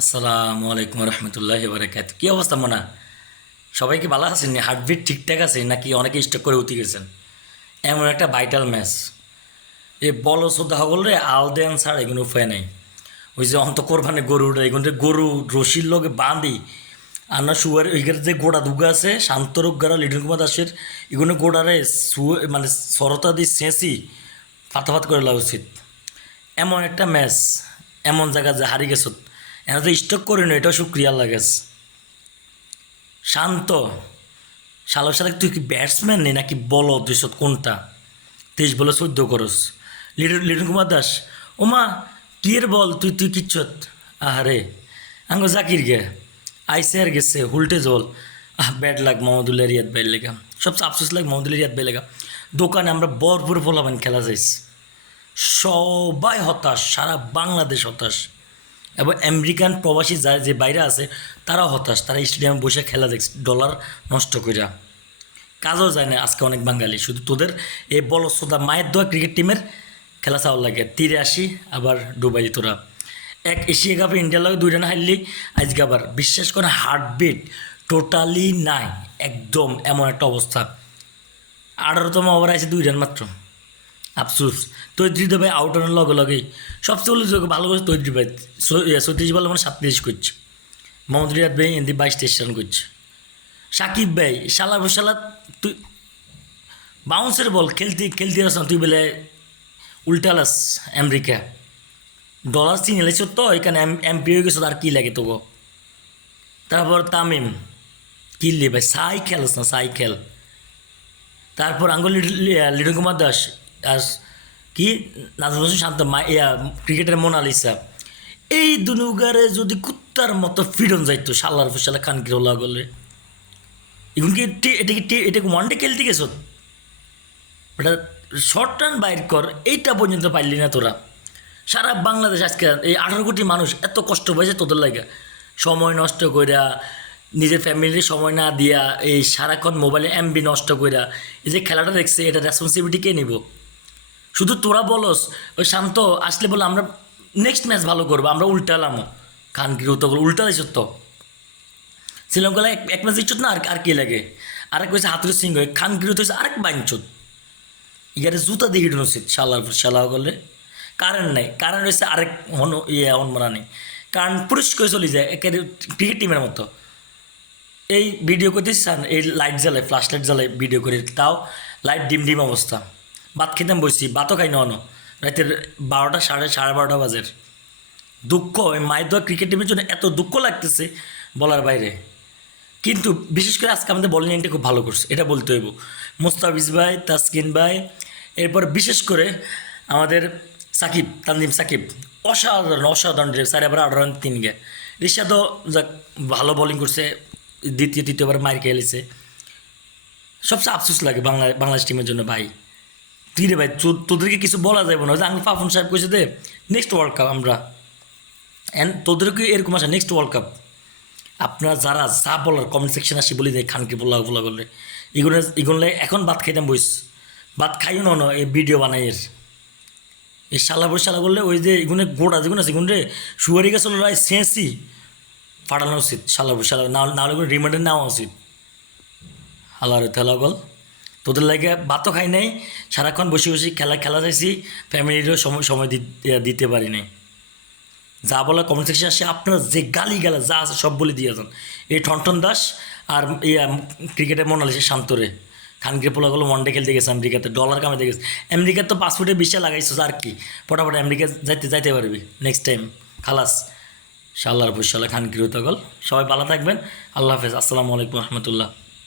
আসসালামু আলাইকুম রহমতুল্লাহি বারাকাত। কী অবস্থা মোনা? সবাই কি ভালো আছেন? হার্টবিট ঠিকঠাক আছে নাকি অনেকে স্টক করে উঠে গেছেন? এমন একটা ভাইটাল ম্যাচ, এই বল শ্রদ্ধা হগল রে আল দেন ছাড় এগুলো উপায় নেই। ওই যে অন্ত কোরবানি গরুটা এগুলো গরু রশির লগে বাঁধি আর না শুয়ার ওইখানে যে গোড়া দুগা আছে শান্তরূপ গারা লিটন কুমার দাসের এগুলো গোড়ারে মানে সরতা দিয়ে চেঁচি ফাতাফাত করে লাগা উচিত। এমন একটা ম্যাচ, এমন জায়গা যে হারি গেছ এনে তো স্টক করি না, এটাও শুক্রিয়া লাগেস। শান্ত শালার সাথে তুই কি ব্যাটসম্যান নেই নাকি বলো তুই কোনটা? 23 বলে 14 করস। লিটন কুমার দাস ওমা কি এর বল তুই তুই কিচ্ছত। আহারে আঙ্গ জাকির গে আইসে আর গেছে হুলটে জল। ব্যাড লাগ মোহাম্মদুল্লাহ রিয়াদ ভাই লেগা, সবচেয়ে আফসোস লাগ মোহাম্মদুল্লাহ রিয়াদ ভাই লেগা। দোকানে আমরা বরপুর ফলাবেন খেলা যাইছি, সবাই হতাশ, সারা বাংলাদেশ হতাশ এবং আমেরিকান প্রবাসী যা যে বাইরে আছে তারাও হতাশ। তারা স্টেডিয়ামে বসে খেলা দেখছে ডলার নষ্ট কইরা, কাজও যায় না। আজকে অনেক বাঙালি শুধু তোদের এই বলশ্রোতা মায়ের দোয়া ক্রিকেট টিমের খেলা চাওয়ার লাগে। তীরে আসি আবার ডুবাই তোরা এক এশিয়া কাপে ইন্ডিয়ার লাগে 2 রান হারলি, আজকে আবার বিশ্বাস করে হার্টবিট টোটালি নাই একদম। এমন একটা অবস্থা, 18তম ওভার আছে 2 রান মাত্র। আফসোস তৈরি ভাই আউট রানের লগে লগেই সবচেয়ে উল্লেখযোগ্য ভালো করছে তৈরি ভাই। 36 বলে মানে 37 করছে। মোহাম্মদ রিয়াদ ভাই এমনি 22-23 রান করছে। সাকিব ভাই শালা তুই বাউন্সের বল খেলতে খেলতে আসলাম, তুই বলে উল্টালাস আমেরিকা ডলার চিনে লেছ তো এখানে এমপি হয়ে গেছো, আর কী লাগে তোকে? তারপর তামিম কিনলি ভাই খেলস না খেল। তারপর আঙ্গুল লিটন কুমার দাস আর কি নাজমুল হোসেন শান্ত ক্রিকেটের মোনালিসা, এই দুনুগারে যদি কুত্তার মতো ফিডন যাইতো শাল্লার ফুসালা খানকির ওলা গলে এখন কি এটা ওয়ানডে খেলতে গেছ? ওটা শর্ট রান বাইর কর, এইটা পর্যন্ত পারলি না তোরা। সারা বাংলাদেশ আজকে এই 18 কোটি মানুষ এত কষ্ট পাইছে তোদের লাগে, সময় নষ্ট কইরা নিজের ফ্যামিলির সময় না দিয়া এই সারাক্ষণ মোবাইলে এমবি নষ্ট কইরা এই যে খেলাটা দেখছে, এটা রেসপন্সিবিলিটি কে নিব? শুধু তোরা বলস ওই শান্ত আসলে বলে আমরা নেক্সট ম্যাচ ভালো করবো, আমরা উল্টালাম খানকির তো উল্টা দিছ তো। শ্রীলঙ্কা এক ম্যাচ দিচ্ছ না, আর আর কি লাগে? আরেক হয়েছে হাতুর সিং হয়ে খানকির হয়েছে আরেক বাইঞ্চত। ইয়ারে জুতা দিয়ে হিটন উচিত শালা করলে। কারেন্ট নাই, কারেন্ট হয়েছে আরেক হনমারা নেই, কারণ পরিষ্কার চলে যায় একেবারে ক্রিকেট টিমের মতো। এই ভিডিও করতেছি এই লাইট জ্বালায়, ফ্ল্যাশ লাইট জ্বালায় ভিডিও করে, তাও লাইট ডিম ডিম অবস্থা। ভাত খেতাম বসছি, ভাতও খাই না রাতের 12টা সাড়ে 12টা বাজের। দুঃখ এই মায়ের দোয়া ক্রিকেট টিমের জন্য এত দুঃখ লাগতেছে বলার বাইরে। কিন্তু বিশেষ করে আজকে আমাদের বলিং লাইনটা খুব ভালো করছে, এটা বলতে হইব। মুস্তাফিজ ভাই, তাসকিন ভাই, এরপর বিশেষ করে আমাদের তানজিম সাকিব অসাধারণ অসাধারণ ড্রেস। আর এবার 18 রান 3 গে। রিশাদও যাক ভালো বোলিং করছে, তৃতীয়বার মার খেলেছে। সবচেয়ে আফসোস লাগে বাংলাদেশ টিমের জন্য ভাই। তুই রে ভাই তোদেরকে কিছু বলা যাবে না, যে আমি পাপন সাহেব কইছে দে নেক্সট ওয়ার্ল্ড কাপ আমরা তোদেরকে এরকম আসা নেক্সট ওয়ার্ল্ড কাপ। আপনারা যারা যা বলার কমেন্ট সেকশন আসি বলি দেয় খানকে বলা করলে এগুলো এখন ভাত খাইতাম বইস, ভাত খাইও না এই ভিডিও বানাই এর এই শালা করলে ওই যে এগুলো গোড়া যেগুলো আছে এগুলো রে শুয়ারি গেছে রায় সেঁসি ফাটানো উচিত। শালা না হলে রিমান্ডে নেওয়া উচিত। হালারে তেলাগল তোদের লাগে ভাতও খাই নাই, সারাক্ষণ বসে বসে খেলা চাইছি, ফ্যামিলিরও সময় দিতে পারি নাই। যা বলা কমেন্ট সেকশন আসে আপনারা যে গালি গালা যা আছে সব বলে দিয়ে যান। এই ঠনঠন দাস আর ক্রিকেটের মোনালিসা শান্তরে খানকে পোলাগুলো ওয়ানডে খেলতে গেছে আমেরিকাতে, ডলার কামাতে গেছে। আমেরিকার তো পাসপোর্টে 20 লাগাইছো আর কি, ফটাফট আমেরিকা যাইতে পারবি নেক্সট টাইম খালাস। শাল্লার ফুসাল্লাহ খানকির তগল। সবাই ভালো থাকবেন, আল্লাহ হাফেজ, আসসালামু আলাইকুম রহমতুল্লাহ।